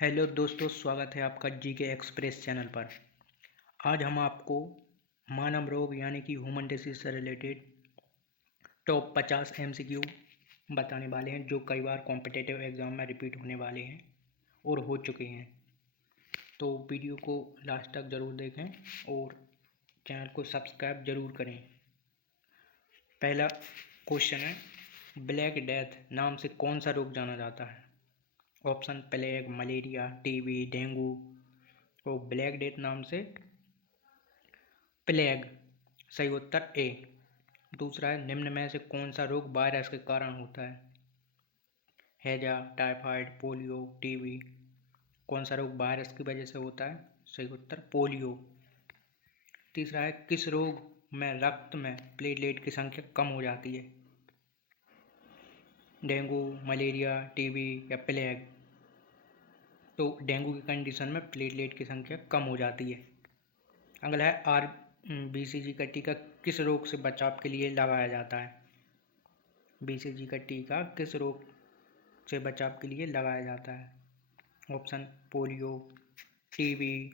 Hello दोस्तों, स्वागत है आपका जीके एक्सप्रेस चैनल पर। आज हम आपको मानव रोग यानी कि ह्यूमन डिसीज से रिलेटेड टॉप 50 एमसीक्यू बताने वाले हैं, जो कई बार कॉम्पिटिटिव एग्जाम में रिपीट होने वाले हैं और हो चुके हैं। तो वीडियो को लास्ट तक ज़रूर देखें और चैनल को सब्सक्राइब ज़रूर करें। पहला क्वेश्चन है, ब्लैक डेथ नाम से कौन सा रोग जाना जाता है? Option plague, malaria, TB, dengue. तो ब्लैक डेथ नाम से प्लेग, सही उत्तर ए। दूसरा है, निम्न में से कौन सा रोग वायरस के कारण होता है? हैजा, टाइफाइड, पोलियो, टीबी। कौन सा रोग वायरस की वजह से होता है? सही उत्तर पोलियो। तीसरा है, किस रोग में रक्त में प्लेटलेट की संख्या कम हो जाती है? डेंगू, मलेरिया, टीबी या प्लेग। तो डेंगू की कंडीशन में प्लेटलेट की संख्या कम हो जाती है। अगला है, बीसीजी का टीका किस रोग से बचाव के लिए लगाया जाता है? बीसीजी का टीका किस रोग से बचाव के लिए लगाया जाता है? ऑप्शन पोलियो, टीबी,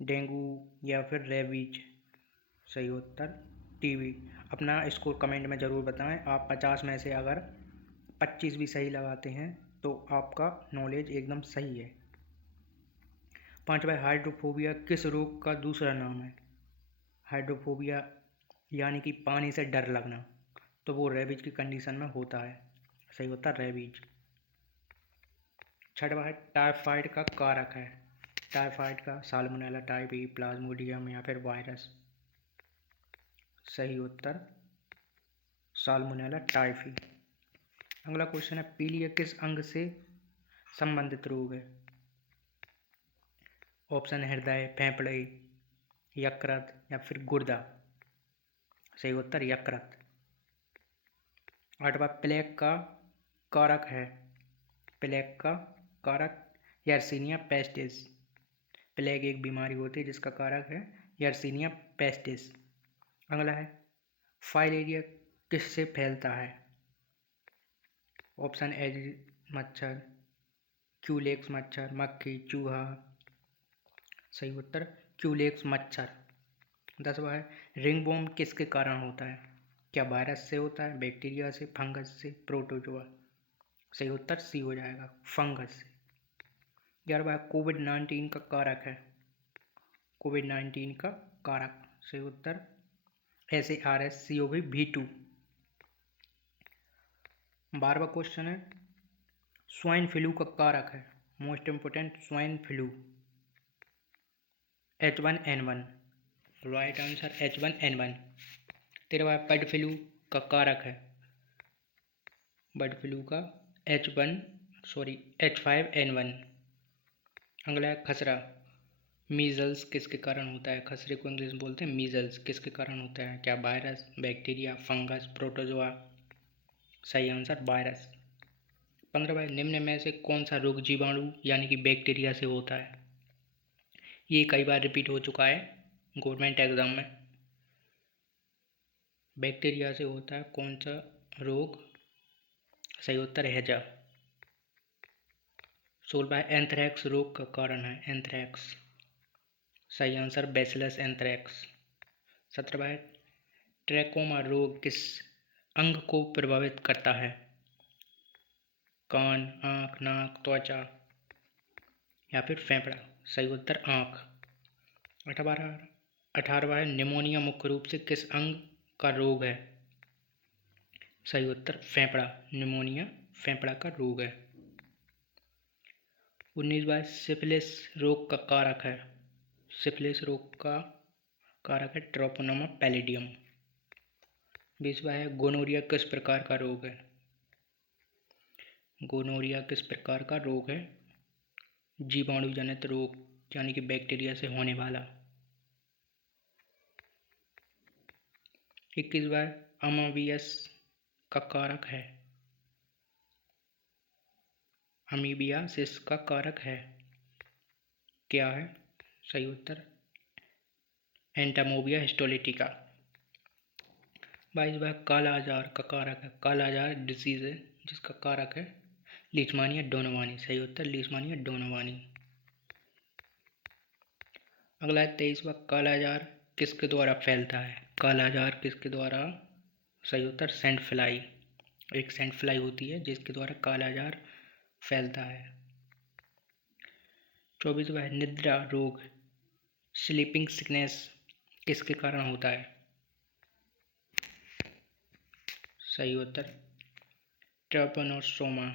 डेंगू या फिर रेबीज। सही उत्तर टीबी। अपना स्कोर कमेंट में ज़रूर बताएं। आप 50 में से अगर 25 भी सही लगाते हैं तो आपका नॉलेज एकदम सही है। पांचवा, हाइड्रोफोबिया किस रोग का दूसरा नाम है? हाइड्रोफोबिया यानी कि पानी से डर लगना, तो वो रेबीज की कंडीशन में होता है। सही होता है रेबीज। छठवा है, टाइफाइड का कारक है। टाइफाइड का साल्मोनेला टाइफी, प्लाज्मोडियम या फिर वायरस। सही उत्तर साल्मोनेला टाइफी। अगला क्वेश्चन है, पीलिया किस अंग से संबंधित रोग है? ऑप्शन हृदय, फेफड़े, यकृत या फिर गुर्दा। सही उत्तर यकृत। आठवां, प्लेग का कारक है। प्लेग का कारक यर्सीनिया पेस्टिस। प्लेग एक बीमारी होती है जिसका कारक है यर्सीनिया पेस्टिस। अगला है, फाइलेरिया किससे फैलता है? ऑप्शन एडिस मच्छर, क्यूलेक्स मच्छर, मक्खी, चूहा। सही उत्तर क्यूलेक्स मच्छर। 10वां है, रिंगवॉर्म किसके कारण होता है? क्या वायरस से होता है, बैक्टीरिया से, फंगस से, प्रोटोजोआ? सही उत्तर सी हो जाएगा, फंगस से। 11वां, कोविड-19 का कारक है। कोविड-19 का कारक, सही उत्तर SARS-CoV-2। 12वां क्वेश्चन है, स्वाइन फ्लू का कारक है। Most important, swine flu H1N1। Right answer H1N1। 13वां, बर्ड फ्लू का कारक है। बर्ड फ्लू का H5N1। अगला है, खसरा, मीजल्स किसके कारण होता है? खसरे को इंग्लिश में बोलते हैं मीजल्स। किसके कारण होता है? क्या वायरस, बैक्टीरिया, फंगस, प्रोटोजोआ? सही आंसर वायरस। 15वां, निम्न में से कौन सा रोग जीवाणु यानी कि बैक्टीरिया से होता है? ये कई बार रिपीट हो चुका है गवर्नमेंट एग्जाम में। बैक्टीरिया से होता है कौन सा रोग? सही उत्तर हैजा। 16वां, एंथ्रेक्स रोग का कारण है। एंथ्रेक्स, सही आंसर बैसिलस एंथ्रेक्स। 17वां, ट्रैकोमा रोग किस अंग को प्रभावित करता है? कान, आँख, नाक, त्वचा या फिर फेफड़ा? सही उत्तर आँख। 18वां, निमोनिया मुख्य रूप से किस अंग का रोग है? सही उत्तर फेफड़ा। निमोनिया फेफड़ा का रोग है। 19वां, सिफिलिस रोग का कारक है। सिफिलिस रोग का कारक है ट्रोपोनोमा पैलिडियम। 20वां है, गोनोरिया किस प्रकार का रोग है? गोनोरिया किस प्रकार का रोग है? जीवाणु जनित रोग यानी कि बैक्टीरिया से होने वाला। 21वां, अमावियस का कारक है। अमीबियासिस का कारक है, क्या है? सही उत्तर एंटामोबिया हिस्टोलिटिका। 22वां, काला आजार का कारक है। काला आजार डिसीज है जिसका कारक है लीशमानिया डोनोवानी। सही उत्तर लीशमानिया डोनोवानी। अगला है 23वां, कालाजार किसके द्वारा फैलता है? कालाजार किसके द्वारा? सही उत्तर सैंड फ्लाई। एक सैंड फ्लाई होती है जिसके द्वारा कालाजार फैलता है। 24वां है निद्रा रोग, स्लीपिंग सिकनेस किसके कारण होता है? सही उत्तर ट्रैपनोसोमा।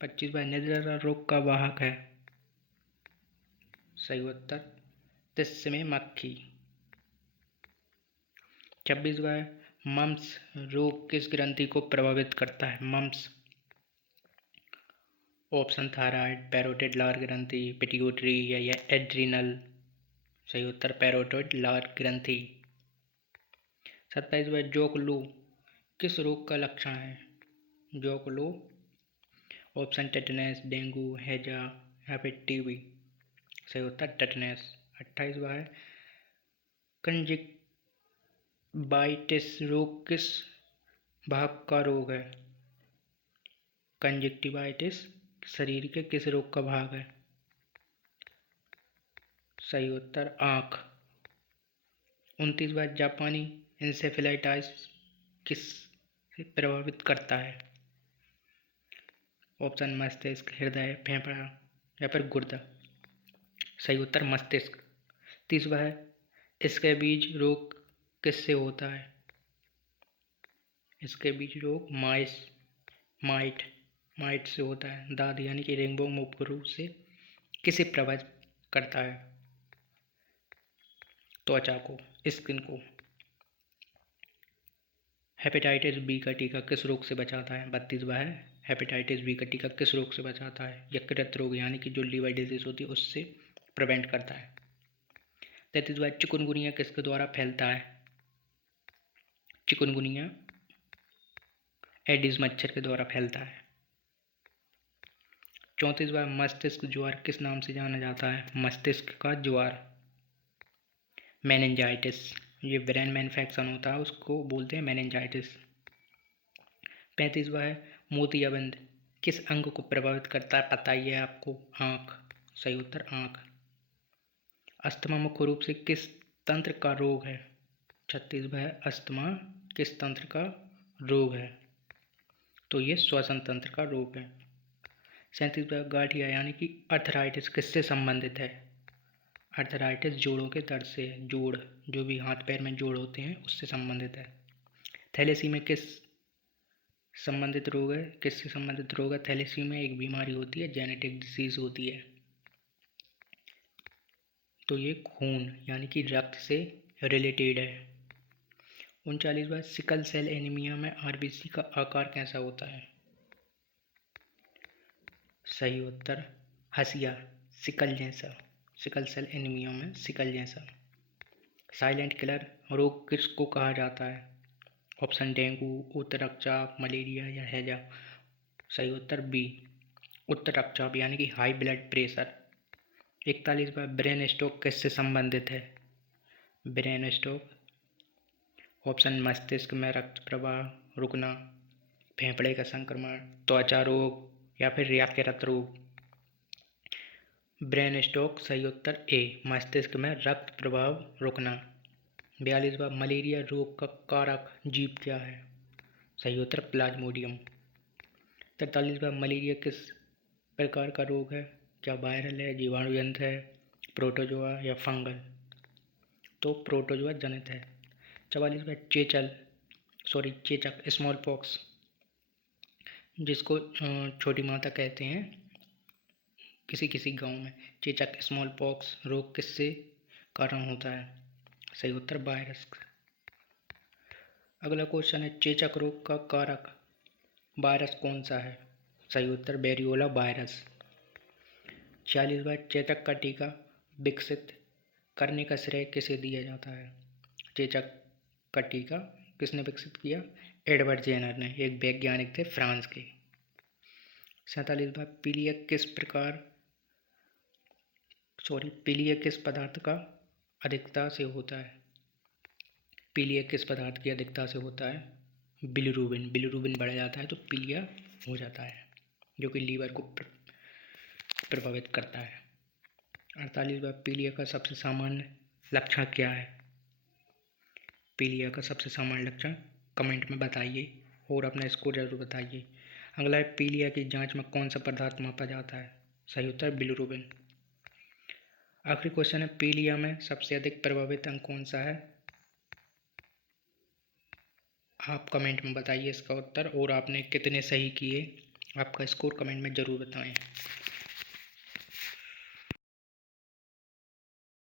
25वां निद्रा रोग का वाहक है? सही उत्तर तिस्से में मक्खी। 26वां मम्स रोग किस ग्रंथि को प्रभावित करता है? मम्स। ऑप्शन थायराइड, पैरोटिड लार ग्रंथि, पिट्यूटरी या एड्रिनल। सही उत्तर पैरोटिड लार ग्रंथि। 27वां जोकलू किस रोग का लक्षण है? जोकलू। ऑप्शन टेटनस, डेंगू, हैजा या फिर टीबी। सही उत्तर टेटनस। 28वां है कंजक्टिवाइटिस रोग किस भाग का रोग है? कंजक्टिवाइटिस शरीर के किस रोग का भाग है? सही उत्तर आँख। 29वां जापानी इंसेफेलाइटिस किस से प्रभावित करता है? ऑप्शन मस्तिष्क, हृदय, फेफड़ा या फिर गुर्दा। सही उत्तर मस्तिष्क। 30वां है स्कैबीज रोग किससे होता है? स्कैबीज रोग माइट से होता है। दाद यानी कि रिंगवर्म मुख्य रूप से किसे प्रभावित करता है? त्वचा को, स्किन को। हेपेटाइटिस बी का टीका किस रोग से बचाता है? 32वां है हेपेटाइटिस बी का टीका किस रोग से बचाता है? यकृत रोग यानी कि जो लीवर डिजीज होती है उससे प्रिवेंट करता है। 33वां चिकुनगुनिया किसके द्वारा फैलता है? चिकुनगुनिया एडिस मच्छर के द्वारा फैलता है। 34वां मस्तिष्क ज्वार किस नाम से जाना जाता है? मस्तिष्क का ज्वार मेनिंजाइटिस। ये ब्रेन में इन्फेक्शन होता है उसको बोलते हैं मेनिंजाइटिस। 35वां है मोतियाबिंद किस अंग को प्रभावित करता है? पता ही है आपको, आँख। सही उत्तर आँख। अस्थमा मुख्य रूप से किस तंत्र का रोग है? 36वां है अस्थमा किस तंत्र का रोग है? तो ये श्वसन तंत्र का रोग है। 37वां गाठिया यानी कि अर्थराइटिस किससे संबंधित है? अर्थराइटिस जोड़ों के दर्द से है। जोड़ जो भी हाथ पैर में जोड़ होते हैं उससे संबंधित है। थैलेसीमिया किस संबंधित रोग है? किससे संबंधित रोग है? थैलेसीमिया एक बीमारी होती है, जेनेटिक डिसीज होती है। तो ये खून यानी कि रक्त से रिलेटेड है। 39वां सिकल सेल एनीमिया में आरबीसी का आकार कैसा होता है? सही उत्तर हसिया, सिकल जैसा। सिकल सेल एनीमिया में सिकल जैसा। साइलेंट किलर रोग किसको कहा जाता है? ऑप्शन डेंगू, उत्तर रक्तचाप, मलेरिया या हैजा। सही उत्तर बी उत्तर रक्तचाप यानी कि हाई ब्लड प्रेशर। 41वां ब्रेन स्ट्रोक किससे संबंधित है? ब्रेन स्ट्रोक ऑप्शन मस्तिष्क में रक्त प्रवाह रुकना, फेफड़े का संक्रमण, त्वचा रोग या फिर यकृत रोग। ब्रेन स्ट्रोक सही उत्तर ए मस्तिष्क में रक्त प्रवाह रुकना। 42वां मलेरिया रोग का कारक जीव क्या है? सही उत्तर प्लाज्मोडियम। 43वां मलेरिया किस प्रकार का रोग है? क्या वायरल है, जीवाणुजनित है, प्रोटोजोआ या फंगल? तो प्रोटोजोआ जनित है। 44वां चेचक स्मॉल पॉक्स जिसको छोटी माता कहते हैं किसी किसी गांव में। चेचक स्मॉल पॉक्स रोग किससे कारण होता है? सही उत्तर वायरस। अगला क्वेश्चन है चेचक रोग का कारक वायरस कौन सा है? सही उत्तर वेरियोला वायरस। 46वां चेचक का टीका विकसित करने का श्रेय किसे दिया जाता है? चेचक का टीका किसने विकसित किया? एडवर्ड जेनर ने, एक वैज्ञानिक थे फ्रांस के। 47वां पीलिया किस पदार्थ का अधिकता से होता है? पीलिया किस पदार्थ की अधिकता से होता है? बिलिरुबिन। बिलिरुबिन बढ़ जाता है तो पीलिया हो जाता है। जो कि लीवर को प्रभावित करता है। 48वां, पीलिया का सबसे सामान्य लक्षण क्या है? पीलिया का सबसे सामान्य लक्षण कमेंट में बताइए और अपना स्कोर जरूर बताइए। अगला है, पीलिया की जांच में कौन सा पदार्थ मापा जाता है? सही उत्तर बिलिरुबिन। आखिरी क्वेश्चन है, पीलिया में सबसे अधिक प्रभावित अंग कौन सा है? आप कमेंट में बताइए इसका उत्तर और आपने कितने सही किए। आपका स्कोर कमेंट में ज़रूर बताएं।